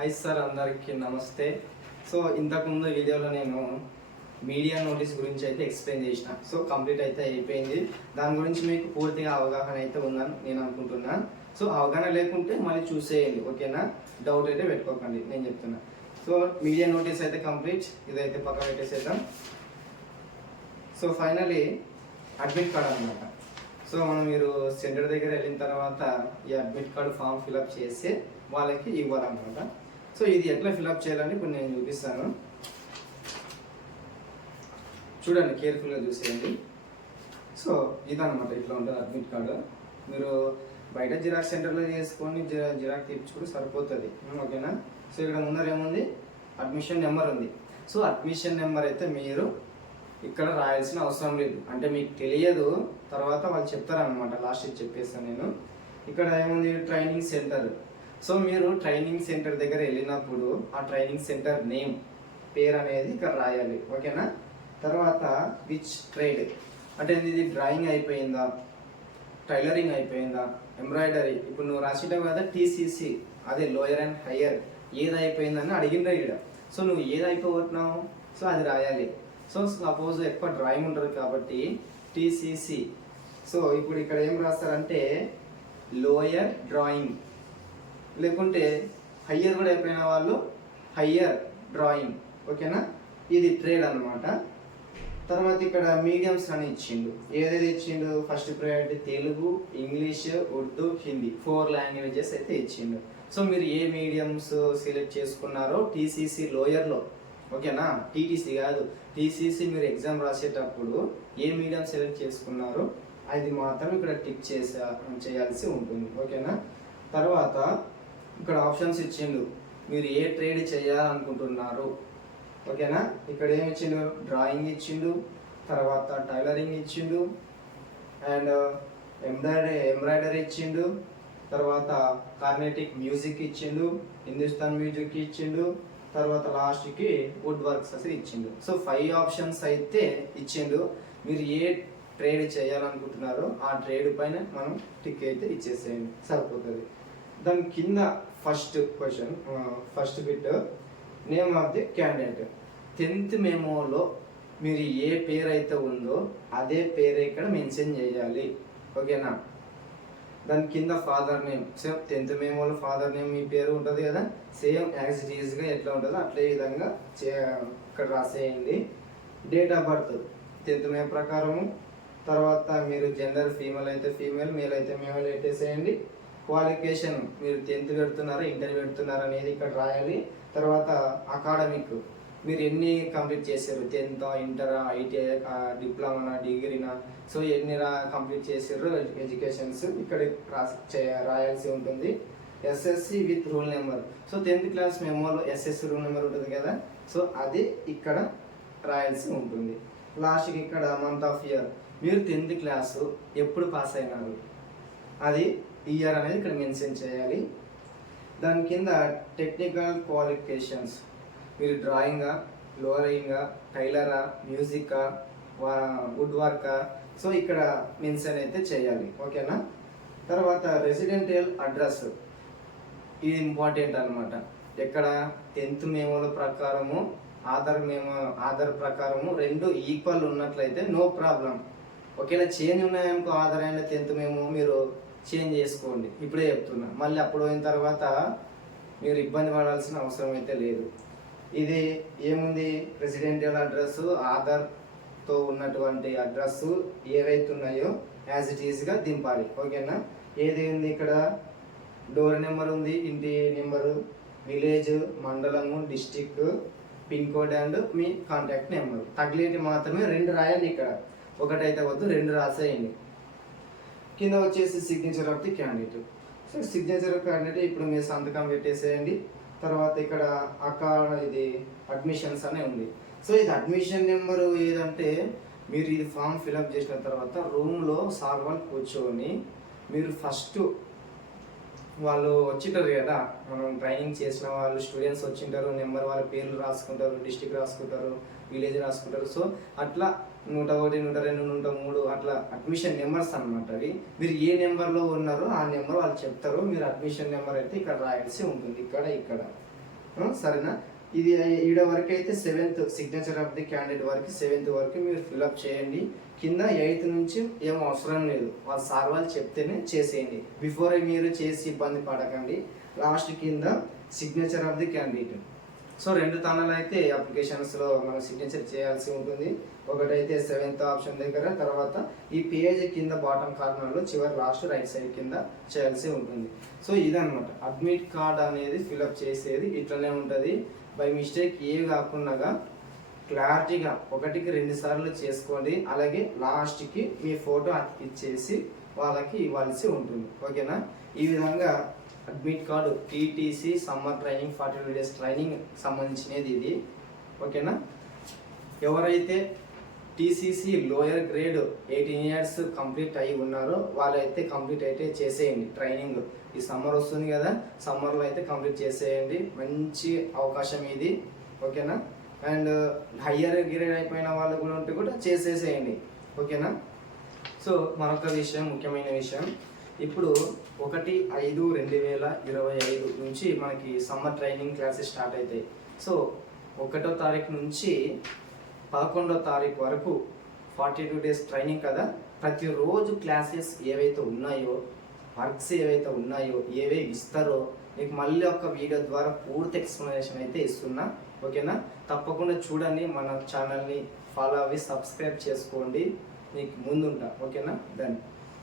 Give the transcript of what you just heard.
Hi sir, అందరికీ నమస్తే. So ఇంతకుముందు వీడియోలో నేను మీడియా నోటీస్ గురించి అయితే ఎక్స్ప్లెయిన్ చేసిన. సో కంప్లీట్ అయితే అయిపోయింది. దాని గురించి మీకు పూర్తిగా అవగాహన అయితే ఉందని నేను అనుకుంటున్నా. సో అవగాహన లేకుంటే మళ్ళీ చూసేయండి, ఓకేనా? డౌట్ అయితే పెట్టుకోకండి, నేను చెప్తున్నా. సో మీడియా నోటీస్ అయితే కంప్లీట్, ఇదైతే పక్కన పెట్టేసేద్దాం. సో ఫైనలీ అడ్మిట్ కార్డ్ అనమాట. సో మీరు సెంటర్ దగ్గర వెళ్ళిన తర్వాత ఈ అడ్మిట్ కార్డు ఫామ్ ఫిలప్ చేసి వాళ్ళకి ఇవ్వాలన్నమాట. సో ఇది ఎట్లా ఫిలప్ చేయాలని ఇప్పుడు నేను చూపిస్తాను, చూడండి, కేర్ఫుల్గా చూసేయండి. సో ఇదన్నమాట, ఇట్లా ఉంటుంది అడ్మిట్ కార్డు. మీరు బయట జిరాక్స్ సెంటర్లో చేసుకొని జిరాక్స్ తెచ్చుకుంటే సరిపోతుంది, ఓకేనా? సో ఇక్కడ ముందర ఏముంది, అడ్మిషన్ నెంబర్ ఉంది. సో అడ్మిషన్ నెంబర్ అయితే మీరు ఇక్కడ రాయాల్సిన అవసరం లేదు, అంటే మీకు తెలియదు, తర్వాత వాళ్ళు చెప్తారనమాట. లాస్ట్ చెప్పేస్తాను నేను. ఇక్కడ ఏముంది, ట్రైనింగ్ సెంటర్. సో మీరు ట్రైనింగ్ సెంటర్ దగ్గర వెళ్ళినప్పుడు ఆ ట్రైనింగ్ సెంటర్ నేమ్, పేరు అనేది ఇక్కడ రాయాలి, ఓకేనా? తర్వాత విచ్ ట్రేడ్, అంటే ఇది డ్రాయింగ్ అయిపోయిందా, టైలరింగ్ అయిపోయిందా, ఎంబ్రాయిడరీ. ఇప్పుడు నువ్వు రాసేటావు కదా టీసీసీ, అదే లోయర్ అండ్ హయ్యర్, ఏది అయిపోయిందని అడిగిండ్రా ఇక్కడ. సో నువ్వు ఏది అయిపోతున్నావు, సో అది రాయాలి. సో సపోజ్ ఎక్కువ డ్రాయింగ్ ఉంటుంది కాబట్టి టీసీసీ. సో ఇప్పుడు ఇక్కడ ఏం రాస్తారంటే లోయర్ డ్రాయింగ్, లేకుంటే హయ్యర్ కూడా అయిపోయిన వాళ్ళు హయ్యర్ డ్రాయింగ్, ఓకేనా? ఇది ట్రేడ్ అనమాట. తర్వాత ఇక్కడ మీడియంస్ అని ఇచ్చిండు. ఏదైతే ఇచ్చిండు, first priority Telugu, English, Urdu, Hindi, 4 languages అయితే ఇచ్చిండు. సో మీరు ఏ మీడియంస్ సెలెక్ట్ చేసుకున్నారో టీసీసీ లోయర్లో, ఓకేనా? టీటీసీ కాదు, టీసీసీ మీరు ఎగ్జామ్ రాసేటప్పుడు ఏ మీడియం సెలెక్ట్ చేసుకున్నారో అది మాత్రం ఇక్కడ టిక్ చేయాల్సి ఉంటుంది, ఓకేనా? తర్వాత ఇక్కడ ఆప్షన్స్ ఇచ్చిండు, మీరు ఏ ట్రేడ్ చేయాలనుకుంటున్నారు, ఓకేనా? ఇక్కడ ఏమి ఇచ్చిండు, డ్రాయింగ్ ఇచ్చిండు, తర్వాత టైలరింగ్ ఇచ్చిండు, అండ్ ఎంబ్రాయిడరీ ఇచ్చిండు, తర్వాత కార్నెటిక్ మ్యూజిక్ ఇచ్చిండు, హిందుస్థాన్ మ్యూజిక్ ఇచ్చిండు, తర్వాత లాస్ట్కి వుడ్ వర్క్స్ అసలు ఇచ్చిండు. సో 5 ఆప్షన్స్ అయితే ఇచ్చిండు. మీరు ఏ ట్రేడ్ చేయాలనుకుంటున్నారో ఆ ట్రేడ్ పైన మనం టిక్ అయితే ఇచ్చేసేయండి, సరిపోతుంది. దాని కింద first question, first bit, name of the candidate. 10th మెమోలో మీరు ఏ పేరు అయితే ఉందో అదే పేరు ఇక్కడ మెన్షన్ చేయాలి, ఓకేనా? దాని కింద ఫాదర్ నేమ్, సేమ్ 10th మెమోలో ఫాదర్ నేమ్ మీ పేరు ఉంటుంది కదా, సేమ్ యాజ్ ఇట్ ఈజ్గా ఎట్లా ఉంటుందో అట్లే విధంగా ఇక్కడ రాసేయండి. Date of birth 10th memo ప్రకారము. తర్వాత మీరు జెండర్ ఫీమేల్ అయితే ఫీమేల్, మేల్ అయితే మేల్ పెట్టేసేయండి. క్వాలిఫికేషన్ మీరు 10th పెడుతున్నారా, ఇంటర్ పెడుతున్నారా అనేది ఇక్కడ రాయాలి. తర్వాత అకాడమిక్, మీరు ఎన్ని కంప్లీట్ చేశారు, 10th, ఇంటర్, ఐటీఐ, డిప్లొమా, డిగ్రీనా, సో ఎన్ని కంప్లీట్ చేసారు ఎడ్యుకేషన్స్ ఇక్కడ రాయాల్సి ఉంటుంది. SSC with roll number. So 10th class మెమోలో ఎస్ఎస్సి రూల్ నెంబర్ ఉంటుంది కదా, సో అది ఇక్కడ రాయాల్సి ఉంటుంది. లాస్ట్కి ఇక్కడ మంత్ ఆఫ్ ఇయర్, మీరు 10th క్లాసు ఎప్పుడు పాస్ అయినారు అది ఇయర్ అనేది ఇక్కడ మెన్షన్ చేయాలి. దాని కింద టెక్నికల్ క్వాలిఫికేషన్స్, మీరు డ్రాయింగా, లోరింగా, టైలరా, మ్యూజికా, వుడ్ వర్కా, సో ఇక్కడ మెన్షన్ అయితే చేయాలి, ఓకేనా? తర్వాత రెసిడెంటియల్ అడ్రస్, ఇది ఇంపార్టెంట్ అనమాట. ఎక్కడ 10th మెమోల ప్రకారము ఆధార్ ప్రకారము 2 ఈక్వల్ ఉన్నట్లయితే నో ప్రాబ్లం. ఒకవేళ చేంజ్ ఉన్నాయనుకో ఆధార్ అయిన 10th మెమో మీరు చేంజ్ చేసుకోండి, ఇప్పుడే చెప్తున్నా. మళ్ళీ అప్పుడు అయిన తర్వాత మీరు ఇబ్బంది పడాల్సిన అవసరం అయితే లేదు. ఇది ఏముంది, రెసిడెంటియల్ అడ్రస్, ఆధార్తో ఉన్నటువంటి అడ్రస్ ఏవైతే ఉన్నాయో యాజ్ ఇట్ ఈజ్గా దింపాలి, ఓకేనా? ఏది ఉంది ఇక్కడ, డోర్ నెంబర్ ఉంది, ఇంటి నెంబరు, విలేజ్, మండలము, డిస్టిక్, పిన్ కోడ్ అండ్ మీ కాంటాక్ట్ నెంబర్. తగిలేటి మాత్రమే 2 రాయాలి ఇక్కడ, ఒకటైతే వద్దు, 2 రాసేయండి. కింద వచ్చేసి signature of the candidate. So signature of candidate ఇప్పుడు మీరు సంతకం పెట్టేసేయండి. తర్వాత ఇక్కడ ఇది అడ్మిషన్స్ అనే ఉంది. సో ఇది అడ్మిషన్ నెంబరు ఏదంటే, మీరు ఇది ఫామ్ ఫిలప్ చేసిన తర్వాత రూమ్లో సార్ వాళ్ళు కూర్చొని మీరు ఫస్ట్ వాళ్ళు వచ్చింటారు కదా, మనం ట్రైనింగ్ చేసిన వాళ్ళు స్టూడెంట్స్ వచ్చింటారు, నెంబర్ వాళ్ళ పేర్లు రాసుకుంటారు, డిస్టిక్ రాసుకుంటారు, విలేజ్ రాసుకుంటారు. సో అట్లా 101, 102, 103 అట్లా అడ్మిషన్ నెంబర్స్ అనమాట అవి. మీరు ఏ నెంబర్లో ఉన్నారో ఆ నెంబర్ వాళ్ళు చెప్తారు. మీరు అడ్మిషన్ నెంబర్ అయితే ఇక్కడ రాయాల్సి ఉంటుంది, ఇక్కడ. సరేనా. ఇది ఈడ వరకు అయితే 7th signature of the candidate వరకు 7th వరకు మీరు ఫిల్అప్ చేయండి. కింద 8th నుంచి ఏం అవసరం లేదు, వాళ్ళ సార్ వాళ్ళు చెప్తేనే చేసేయండి. బిఫోర్ మీరు చేసి ఇబ్బంది పడకండి. లాస్ట్ కింద signature of the candidate. So 2 తానాలు అయితే అప్లికేషన్స్లో మనం సిగ్నేచర్ చేయాల్సి ఉంటుంది. ఒకటైతే 7th ఆప్షన్ దగ్గర, తర్వాత ఈ పేజ్ కింద బాటమ్ కార్నర్లో చివరి లాస్ట్ రైట్ సైడ్ కింద చేయాల్సి ఉంటుంది. సో ఇదనమాట అడ్మిట్ కార్డ్ అనేది ఫిల్అప్ చేసేది ఇట్లనే ఉంటుంది. బై మిస్టేక్ ఏవి కాకుండా క్లారిటీగా 1కి 2 సార్లు చేసుకోండి. అలాగే లాస్ట్కి మీ ఫోటో అతికిచ్చేసి వాళ్ళకి ఇవ్వాల్సి ఉంటుంది. ఓకేనా. ఈ విధంగా admit card TTC summer training 42 days training సంబంధించినది ఇది. ఓకేనా. ఎవరైతే TCC lower grade 18 years complete అయి ఉన్నారో వాళ్ళైతే కంప్లీట్ అయితే చేసేయండి ట్రైనింగ్. ఈ సమ్మర్ వస్తుంది కదా, సమ్మర్లో అయితే కంప్లీట్ చేసేయండి. మంచి అవకాశం ఇది. ఓకేనా. అండ్ హయ్యర్ గ్రేడ్ అయిపోయిన వాళ్ళు కూడా ఉంటే కూడా చేసేసేయండి. ఓకేనా. సో మరొక విషయం, ముఖ్యమైన విషయం, ఇప్పుడు 1/5/2025 నుంచి మనకి సమ్మర్ ట్రైనింగ్ క్లాసెస్ స్టార్ట్ అవుతాయి. సో 1వ తారీఖు నుంచి 11వ తారీఖు వరకు 42 days ట్రైనింగ్ కదా. ప్రతిరోజు క్లాసెస్ ఏవైతే ఉన్నాయో, వర్క్స్ ఏవైతే ఉన్నాయో, ఏవే ఇస్తారో మీకు మళ్ళీ ఒక వీడియో ద్వారా పూర్తి ఎక్స్ప్లెనేషన్ అయితే ఇస్తున్నా. ఓకేనా. తప్పకుండా చూడండి, మన ఛానల్ని ఫాలో అవి సబ్స్క్రైబ్ చేసుకోండి, మీకు ముందుంటా. ఓకేనా. డన్.